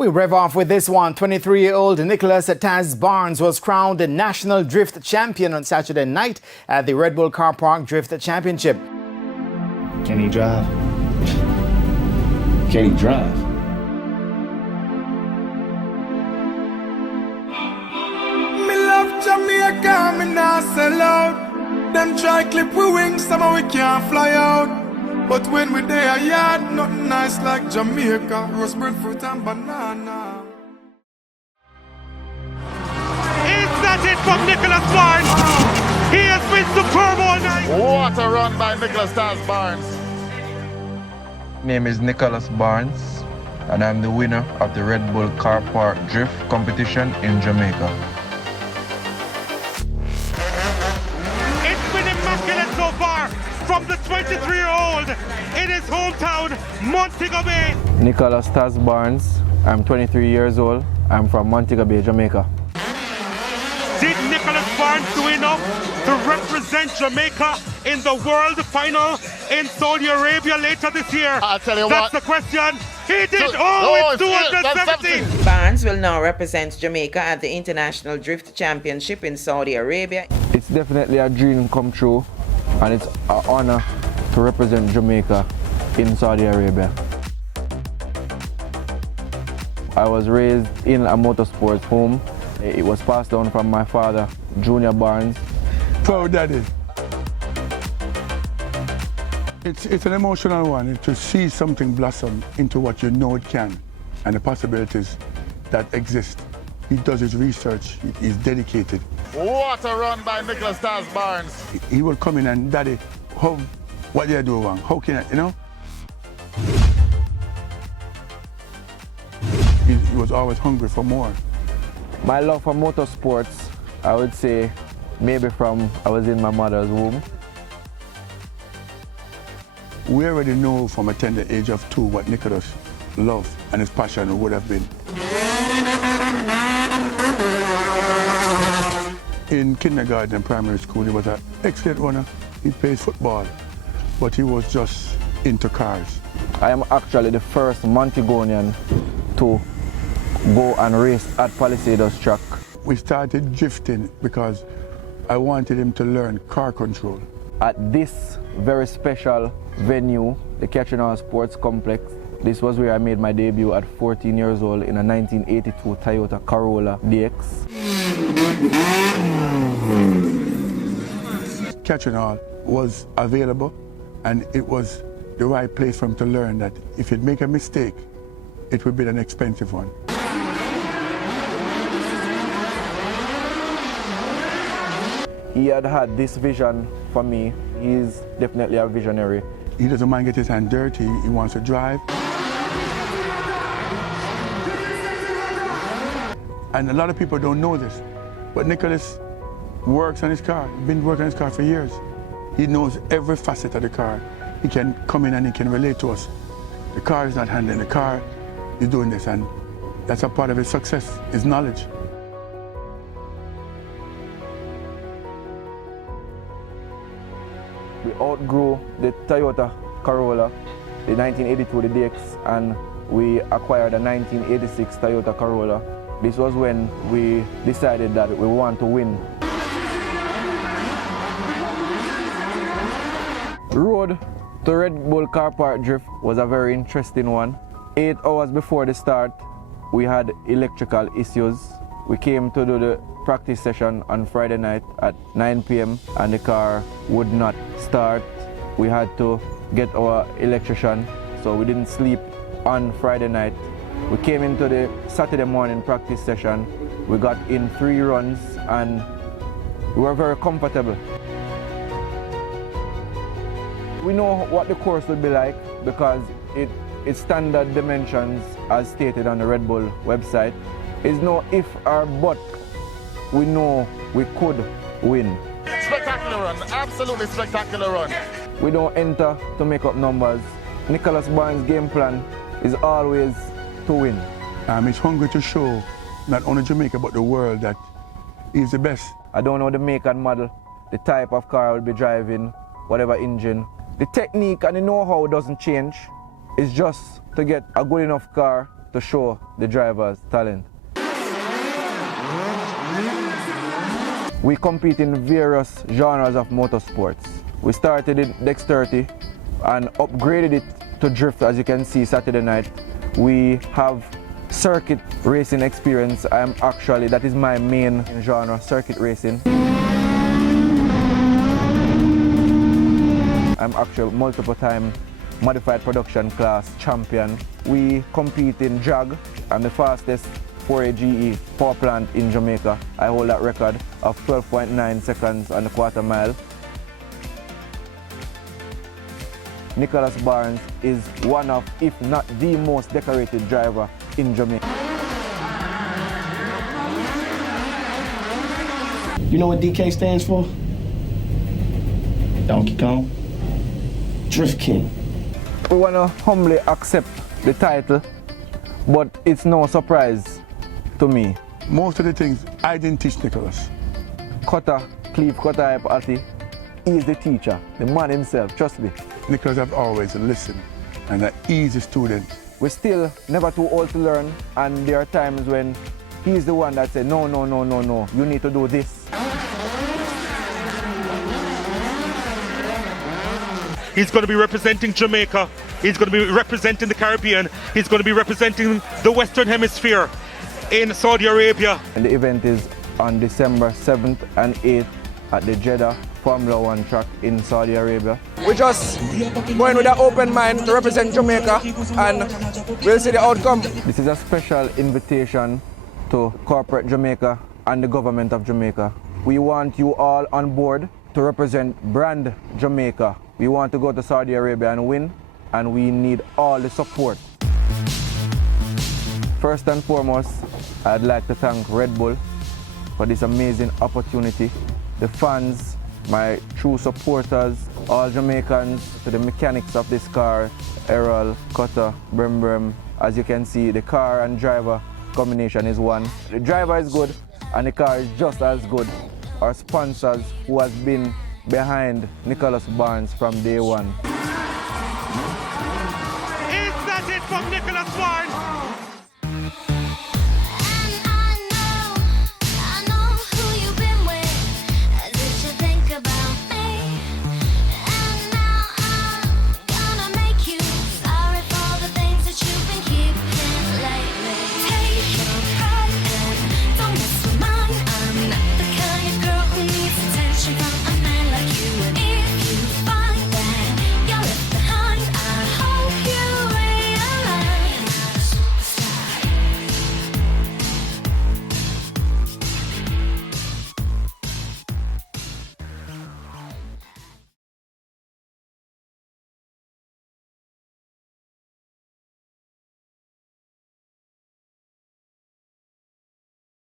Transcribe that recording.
We rev off with this one. 23-year-old Nicholas Taz Barnes was crowned the National Drift Champion on Saturday night at the Red Bull Car Park Drift Championship. Can he drive? Can he drive? Me love Jamaica, me nah sell out. Them try clip we wings, somehow we can't fly out. But when we there a yard, nothing nice like Jamaica. Roast breadfruit and banana. Is that it from Nicholas Barnes? He has been superb all night. What a run by Nicholas Taz Barnes. Name is Nicholas Barnes, and I'm the winner of the Red Bull Car Park Drift competition in Jamaica. It's been immaculate so far from the 23-year-old in his hometown, Montego Bay. Nicholas Taz Barnes, I'm 23 years old. I'm from Montego Bay, Jamaica. Did Nicholas Barnes do enough to represent Jamaica in the World Final in Saudi Arabia later this year? I'll tell you That's what. the question. He did. Oh, It's 217. Barnes will now represent Jamaica at the International Drift Championship in Saudi Arabia. It's definitely a dream come true, and it's an honor to represent Jamaica in Saudi Arabia. I was raised in a motorsports home. It was passed down from my father, Junior Barnes. Proud daddy. It's an emotional one to see something blossom into what you know it can and the possibilities that exist. He does his research, he's dedicated. What a run by Nicholas Taz Barnes. He will come in and, daddy, what did I do wrong? How can I, you know? He was always hungry for more. My love for motorsports, I would say, maybe from I was in my mother's womb. We already know from a tender age of 2 what Nicholas' love and his passion would have been. In kindergarten and primary school, he was an excellent runner. He plays football, but he was just into cars. I am actually the first Montegonian to go and race at Palisadoes track. We started drifting because I wanted him to learn car control. At this very special venue, the Catching All Sports Complex, this was where I made my debut at 14 years old in a 1982 Toyota Corolla DX. Catching All was available, and it was the right place for him to learn that if he'd make a mistake, it would be an expensive one. He had this vision for me. He's definitely a visionary. He doesn't mind getting his hand dirty, he wants to drive. And a lot of people don't know this, but Nicholas works on his car. He's been working on his car for years. He knows every facet of the car. He can come in and he can relate to us. The car is not handling the car, he's doing this, and that's a part of his success, his knowledge. We outgrew the Toyota Corolla, the 1982 the DX, and we acquired a 1986 Toyota Corolla. This was when we decided that we want to win. The road to Red Bull Car Park Drift was a very interesting one. 8 hours before the start, we had electrical issues. We came to do the practice session on Friday night at 9 p.m. and the car would not start. We had to get our electrician, so we didn't sleep on Friday night. We came into the Saturday morning practice session. We got in 3 runs and we were very comfortable. We know what the course would be like because it's standard dimensions as stated on the Red Bull website. It's no if or but. We know we could win. Spectacular run, absolutely spectacular run. We don't enter to make up numbers. Nicholas Barnes' game plan is always to win. He's hungry to show not only Jamaica but the world that he's the best. I don't know the make and model, the type of car I will be driving, whatever engine. The technique and the know-how doesn't change. It's just to get a good enough car to show the drivers talent. We compete in various genres of motorsports. We started in dexterity and upgraded it to drift, as you can see Saturday night. We have circuit racing experience. That is my main genre, circuit racing. I'm actually multiple time modified production class champion. We compete in drag. I'm the fastest 4AGE power plant in Jamaica. I hold that record of 12.9 seconds on the quarter mile. Nicholas Barnes is one of, if not the most decorated driver in Jamaica. You know what DK stands for? Donkey Kong. Drift King. We want to humbly accept the title, but it's no surprise to me. Most of the things I didn't teach Nicholas. Cleve Cutter Ati, he is the teacher, the man himself, trust me. Nicholas have always listened and an easy student. We're still never too old to learn, and there are times when he's the one that said, no, you need to do this. He's going to be representing Jamaica. He's going to be representing the Caribbean. He's going to be representing the Western Hemisphere in Saudi Arabia. And the event is on December 7th and 8th at the Jeddah Formula One track in Saudi Arabia. We just going with an open mind to represent Jamaica, and we'll see the outcome. This is a special invitation to corporate Jamaica and the government of Jamaica. We want you all on board to represent brand Jamaica. We want to go to Saudi Arabia and win, and we need all the support. First and foremost, I'd like to thank Red Bull for this amazing opportunity. The fans, my true supporters, all Jamaicans, to the mechanics of this car, Errol, Cutter, Brem. As you can see, the car and driver combination is one. The driver is good and the car is just as good. Our sponsors who has been behind Nicholas Barnes from day one.